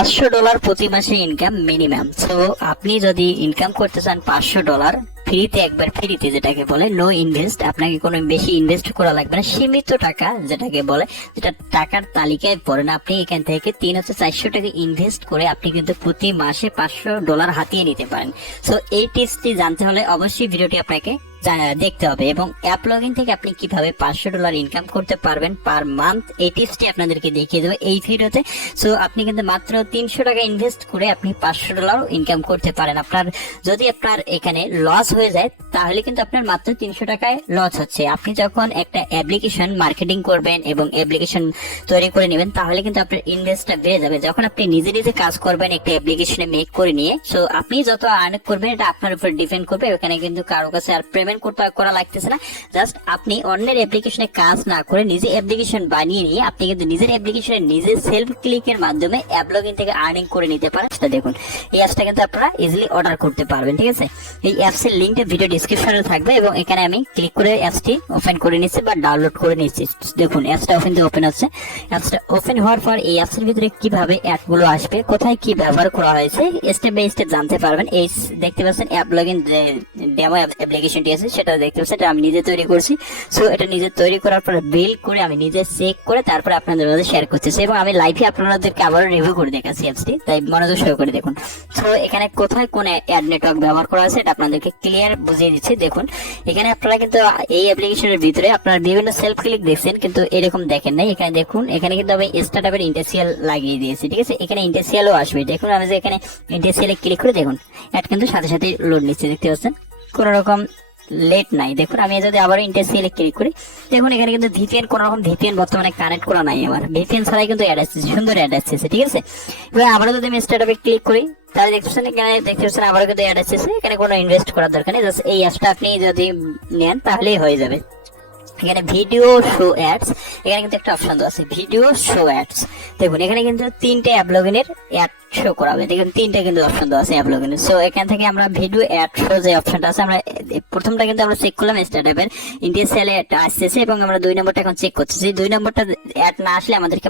$500 প্রতি মাসে income minimum. So আপনি যদি ইনকাম করতে চান $500 ফ্রিতে, একবার ফ্রিতে, যেটাকে বলে নো ইনভেস্ট, আপনাকে কোনো বেশি ইনভেস্ট করা লাগবে না, সীমিত টাকা যেটাকে বলে, যেটা টাকার তালিকায় পড়ে না, আপনি এখান থেকে 300-400 টাকা ইনভেস্ট করে আপনি কিন্তু প্রতি মাসে $500 হাতিয়ে নিতে পারেন। সো এই টিপসটি জানতে হলে অবশ্যই ভিডিওটি আপনাকে দেখতে হবে, এবং অ্যাপলগিন থেকে আপনি কিভাবে $500 ইনকাম করতে পারবেন পার মান্থ, এই টিপসটি আপনাদেরকে দেখিয়ে দেবো এই ভিডিওতে। সো আপনি কিন্তু মাত্র 300 টাকা ইনভেস্ট করে আপনি $500 ইনকাম করতে পারেন। আপনার যদি আপনার এখানে লস হয়ে যায় তাহলে কিন্তু আপনার মাত্র 300 টাকায় লস হচ্ছে। আপনি যখন একটা অ্যাপ্লিকেশন মার্কেটিং করবেন এবং অ্যাপ্লিকেশন তৈরি করে নেবেন তাহলে কিন্তু আপনার ইনভেস্টটা বেড়ে যাবে। যখন আপনি নিজে নিজে কাজ করবেন একটা অ্যাপ্লিকেশনে মেক করে নিয়ে, সো আপনি যত আর্ন করবেন এটা আপনার উপর ডিপেন্ড করবে। ওখানে কিন্তু কারো কাছে আর পেমেন্ট করা লাগতেছে না, জাস্ট আপনি অন্যের অ্যাপ্লিকেশনে কাজ না করে নিজে অ্যাপ্লিকেশন বানিয়ে নিয়ে আপনি কিন্তু নিজের অ্যাপ্লিকেশনে নিজে সেলফ ক্লিকের মাধ্যমে অ্যাপলগিন থেকে আর্নিং করে নিতে পারেন। সেটা দেখুন, এই অ্যাপসটা কিন্তু আপনারা ইজিলি অর্ডার করতে পারবেন। ঠিক আছে, এই অ্যাপস এর লিংকটা ভিডিও ডেসক্রিপশনে থাকবে, এবং এখানে আমি ক্লিক করে অ্যাপসটি ওপেন করে নিচ্ছি বা ডাউনলোড করে নিচ্ছি। দেখুন অ্যাপসটা ওপেন হচ্ছে। অ্যাপসটা ওপেন হওয়ার পর এই অ্যাপসের ভিতরে কিভাবে অ্যাডগুলো আসবে, কোথায় কি ব্যবহার করা হয়েছে, স্টেপ বাই স্টেপ জানতে পারবেন। এই দেখতে পাচ্ছেন অ্যাপলগিন ডেমো অ্যাপ্লিকেশনটি আছে, সেটা দেখতে পাচ্ছেন, এটা আমি নিজে তৈরি করছি। সো এটা নিজে তৈরি করার পর বিল্ড করে আমি নিজে চেক করে তারপরে আপনাদের মধ্যে শেয়ার করতেছি, এবং আমি লাইভে আপনাদেরকে আবারও রিভিউ করে দেখাচ্ছি অ্যাপসটি, তাই মনোযোগ সহকারে দেখুন। সো এখানে কোথায় কোন অ্যাড নেটওয়ার্ক ব্যবহার করা আছে এটা আপনাদেরকে ক্লিয়ার বুঝিয়ে দিচ্ছি। দেখুন এখানে আপনারা কিন্তু এই অ্যাপ্লিকেশনের ভিতরে আপনারা বিভিন্ন সেলফ ক্লিক দেখছেন, কিন্তু এরকম দেখেন নাই। এখানে দেখুন, এখানে কিন্তু আমি স্টার্টআপের ইন্টেন্সিয়াল লাগিয়ে দিয়েছি। ঠিক আছে, এখানে ইন্টেন্সিয়ালও আসবে। দেখুন আমি যে এখানে ইন্টেন্সিয়ালে ক্লিক করে দেখুন অ্যাড কিন্তু সাথে সাথে লোড নিচ্ছে, দেখতে পাচ্ছেন, কোন রকম লেট নাই। দেখুন আমি যদি আবার ইন্টেন্সিয়ালে ক্লিক করি, দেখুন এখানে কিন্তু ভিপিএন, কোন রকম ভিপিএন বর্তমানে কানেক্ট করা নাই আমার, ভিপিএন ছাড়াই কিন্তু অ্যাড আসছে, সুন্দর অ্যাড আসছে। ঠিক আছে, এবার আবারও যদি আমি স্টার্টআপে ক্লিক করি তাহলে দেখতেছেন এখানে আবারও কিন্তু অ্যাড আসছে। এখানে কোনো ইনভেস্ট করার দরকার নেই, জাস্ট এই অ্যাপসটা আপনি যদি নেন তাহলেই হয়ে যাবে। এখানে ভিডিও শো অ্যাডস, এখানে কিন্তু একটা অপশন আছে ভিডিও শো অ্যাডস। দেখুন এখানে কিন্তু 3টে অ্যাপলগিনের অ্যাড শো করাবে। দেখুন 3টে কিন্তু অপশন দেওয়া আছে অ্যাপলগিনের। সো এখান থেকে আমরা ভিডিও অ্যাড শো যে অপশনটা আছে, আমরা প্রথমটা কিন্তু আমরা চেক করলাম স্টার্টআপের ইন্টেন্সিয়ালে আসতেছে, এবং আমরা 2 নম্বরটা এখন চেক করতেছি। 2 নম্বরটা অ্যাড না আসলে আমাদেরকে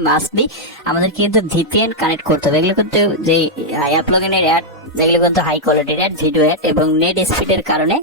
আমাদেরকে কিন্তু ভিপিএন কানেক্ট করতে হবে। এগুলো কিন্তু যে অ্যাপলগিনের অ্যাড যেগুলো কিন্তু হাই কোয়ালিটির অ্যাড, ভিডিও অ্যাড, এবং নেট স্পিডের কারণে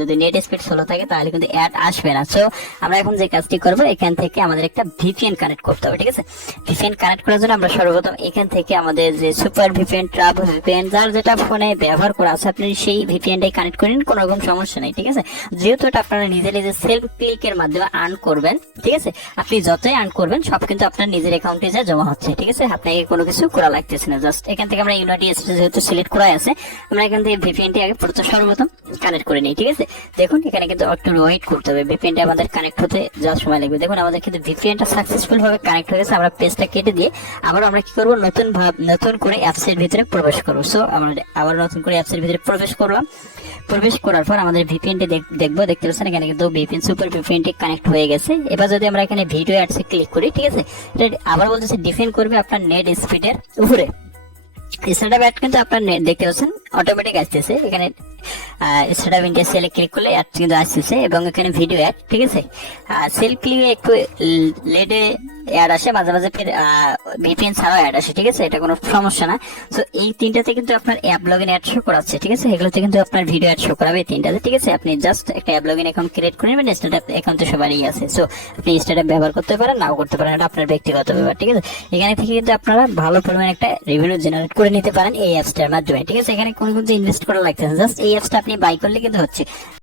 যদি নেট স্পিড স্লো থাকে তাহলে কিন্তু অ্যাড আসবে না। সো আমরা এখন যে কাজটি করবো, এখান থেকে আমাদের একটা ভিপিএন কানেক্ট করতে হবে। ঠিক আছে, ভিপিএন কানেক্ট করার জন্য আমরা সর্বপ্রথম এখান থেকে আমাদের যে সুপার ভিপিএন, ট্রাভ ভিপিএন, যার যেটা ফোনে ব্যবহার করা আছে আপনি সেই ভিপিএনটাই কানেক্ট করে নিন, কোনো রকম সমস্যা নেই। ঠিক আছে, যেহেতু এটা আপনারা নিজে নিজে সেলফ ক্লিকের মাধ্যমে আর্ন করবেন, ঠিক আছে, আপনি যতই আর্ন করবেন সব কিন্তু আপনার নিজের অ্যাকাউন্টে যা জমা হচ্ছে। ঠিক আছে, আপনাকে কোনো কিছু করা লাগতেছে না, জাস্ট এখান থেকে আমরা ইউনাইটেড স্টেটস যেহেতু সিলেক্ট করা আছে, আমরা এখান থেকে ভিপিএনটি আগে সর্বপ্রথম কানেক্ট করে নিই। ঠিক আছে, দেখুন এখানে কিন্তু একটু ওয়েট করতে হবে, ভিপিএনটা আমাদের কানেক্ট হতে যা সময় লাগবে। দেখুন আমাদের কিন্তু ভিপিএনটা সাকসেসফুল ভাবে কানেক্ট হয়ে গেছে। আমরা পেজটা কেটে দিয়ে আবার আমরা কি করবো, নতুন করে অ্যাপস এর ভিতরে প্রবেশ করবো। সো আমরা আবার নতুন করে অ্যাপস এর ভিতরে প্রবেশ করলাম। প্রবেশ করার পর আমাদের ভিপিএনটি দেখবো, দেখতে পাচ্ছেন এখানে কিন্তু ভিপিএন সুপার ভিপিএনটি কানেক্ট হয়ে গেছে। এবার যদি আমরা এখানে ভিডিও অ্যাডস এ ক্লিক করি, ঠিক আছে, এটা আবার বলতেছে ডিপেন্ড করবে আপনার নেট স্পিডের উপরে। স্টার্টআপ অ্যাড কিন্তু আপনার দেখতে পাচ্ছেন অটোমেটিক আসতেছে। এখানে স্টার্টআপ ইন্টেন্সিয়ালে ক্লিক করলে অ্যাড কিন্তু আসতেছে, এবং এখানে ভিডিও অ্যাড। ঠিক আছে, সেলফ ক্লিকে একটু লেটে অ্যাড আসে, মাঝে মাঝে ফের ভিপিএন ছাড়াও অ্যাড আসে। ঠিক আছে, এটা কোনো সমস্যা না। তো এই 3টাতে কিন্তু আপনার অ্যাপলগিন অ্যাড শো করাচ্ছে। ঠিক আছে, এগুলোতে কিন্তু আপনার ভিডিও অ্যাড শো করাবে 3টাতে। ঠিক আছে, আপনি জাস্ট একটা অ্যাপলগিন অ্যাকাউন্ট ক্রিয়েট করে নেবেন, স্টার্টআপ অ্যাকাউন্ট তো সবারই আছে। সো আপনি স্টার্টআপ ব্যবহার করতে পারেন, নাও করতে পারেন, এটা আপনার ব্যক্তিগত ব্যাপার। ঠিক আছে, এখানে থেকে কিন্তু আপনারা ভালো পরিমাণ একটা রেভিনিউ জেনারেট করে নিতে পারেন এই অ্যাপসটার মাধ্যমে। ঠিক আছে, এখানে কোনো কিন্তু ইনভেস্ট করা লাগতেছে, জাস্ট এই অ্যাপসটা আপনি বাই করলে কিন্তু হচ্ছে।